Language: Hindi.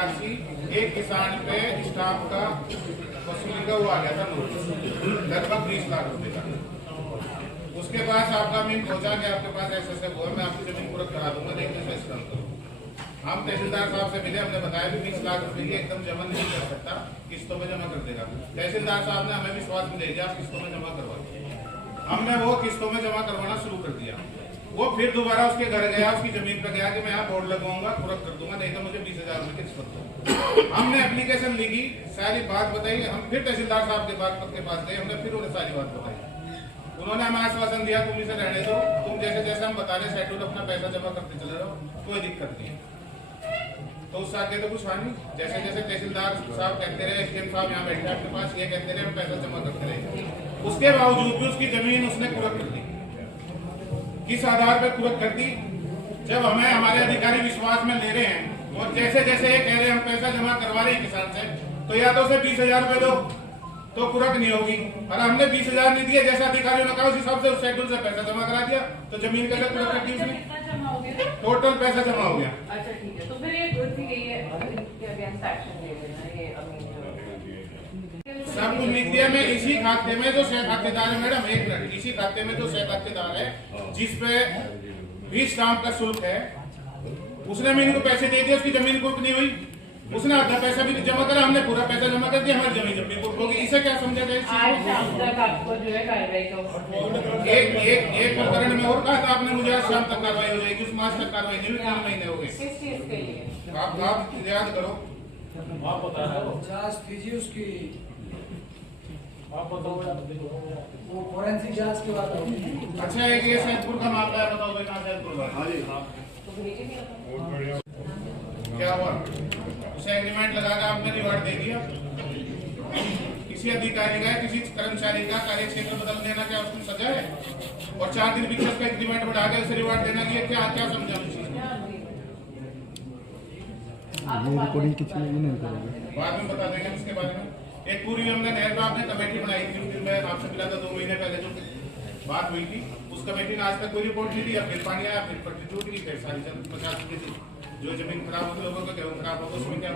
राशि एक किसान पे स्टाम्प का वसूली का वो आ गया था नोटिस, लगभग 20 लाख रुपए का। उसके पास आपका मीन पहुंचा के आपके पास ऐसे वो है, मैं आपकी जमीन पूरा करा दूंगा, देखने से काम करो। हम तहसीलदार साहब से मिले, हमने बताया भी 20 लाख रुपए की एकदम जमा नहीं कर सकता, किस्तों में जमा कर देगा। तहसीलदार साहब ने हमें विश्वास में ले दिया, आप किस्तों में जमा करवा। हमने वो किस्तों में जमा करवाना शुरू कर दिया। वो फिर दोबारा उसके घर गया, उसकी जमीन पर गया कि मैं यहाँ बोर्ड लगवाऊंगा, पूरा कर दूंगा, नहीं तो मुझे 20,000 रुपए की रिश्वत दो। हमने एप्लीकेशन लिखी, सारी बात बताई। हम फिर तहसीलदार साहब के पास गए, हमने फिर उन्हें सारी बात बताई। उन्होंने हमें आश्वासन दिया, तुम इसे रहने दो, तुम जैसे जैसे हम बता रहे शेड्यूल अपना पैसा जमा करते चले रहो, कोई दिक्कत नहीं। तो उससे आगे तो कुछ हानि, जैसे जैसे तहसीलदार साहब कहते रहे, एसडीएम साहब यहाँ बैठे आपके पास, ये कहते रहे हम पैसा जमा करते रहे, उसके बावजूद भी उसकी जमीन उसने कुर्क कर दी। किस आधार पर कुर्क कर दी? जब हमें हमारे अधिकारी विश्वास में ले रहे हैं और जैसे जैसे ये कह रहे हैं हम पैसा जमा करवा रहे हैं किसान से, तो या तो उसे 20,000 रुपए दो तो कुर्क नहीं होगी, और हमने 20,000 नहीं दिए, जैसा अधिकारियों ने कहा उस हिसाब से उस शेड्यूल से पैसा जमा करा दिया, तो जमीन का कुर्क कर दी उसने, टोटल पैसा जमा हो गया। अच्छा ठीक है, तो फिर ये सब कुछ लिख दिया। मैं इसी खाते में जो सह खातेदार है मैडम, एक मिनट, इसी खाते में जो सह खातेदार है जिसपे 20 स्टाम्प का शुल्क है, उसने भी इनको पैसे दे दिए, उसकी जमीन कुर्क नहीं हुई, उसने आधा पैसा भी जमा करा, हमने पूरा पैसा जमा कर दिया, हमारी जमीन जब कुर्क होगी। इसे क्या समझा जाए? आपको जो है कार्रवाई एक प्रकरण में और कहा था आपने मुझे, आज शाम तक कार्रवाई हो जाएगी, उस मास तक कार्रवाई नहीं हुई, 3 महीने हो गए। किस चीज के लिए? आप याद करो, आप बता रहे हो, जांच कीजिए उसकी, आप बताओ वो फोरेंसिक जांच के बाद होगी। अच्छा एक ये सैदपुर का मामला है, बताओ भाई कहाँ सैदपुर का? हाँ जी, तो भेजिए क्या हुआ? उसे एग्रीमेंट लगा के आपने रिवार्ड दे दिया। किसी अधिकारी का, किसी कर्मचारी का कार्य क्षेत्र बदल देना क्या उसमें सजा है? और 4 दिन पीछे उसका एग्रीमेंट बढ़ा के उसे रिवार्ड देना, ये क्या क्या समझा उस चीज में? बाद में बता देंगे उसके बारे में। एक पूरी हमने नहर पर आपने कमेटी बनाई थी, उस दिन मैं आपसे मिला था 2 महीने पहले, जो बात हुई थी, उस कमेटी ने आज तक कोई रिपोर्ट नहीं दी। फिर पानी आया, फिर पट्टी टूट गई, फिर सारी 50 जो जमीन खराब होगी, लोगों का गेहूं खराब होगा, उसमें क्या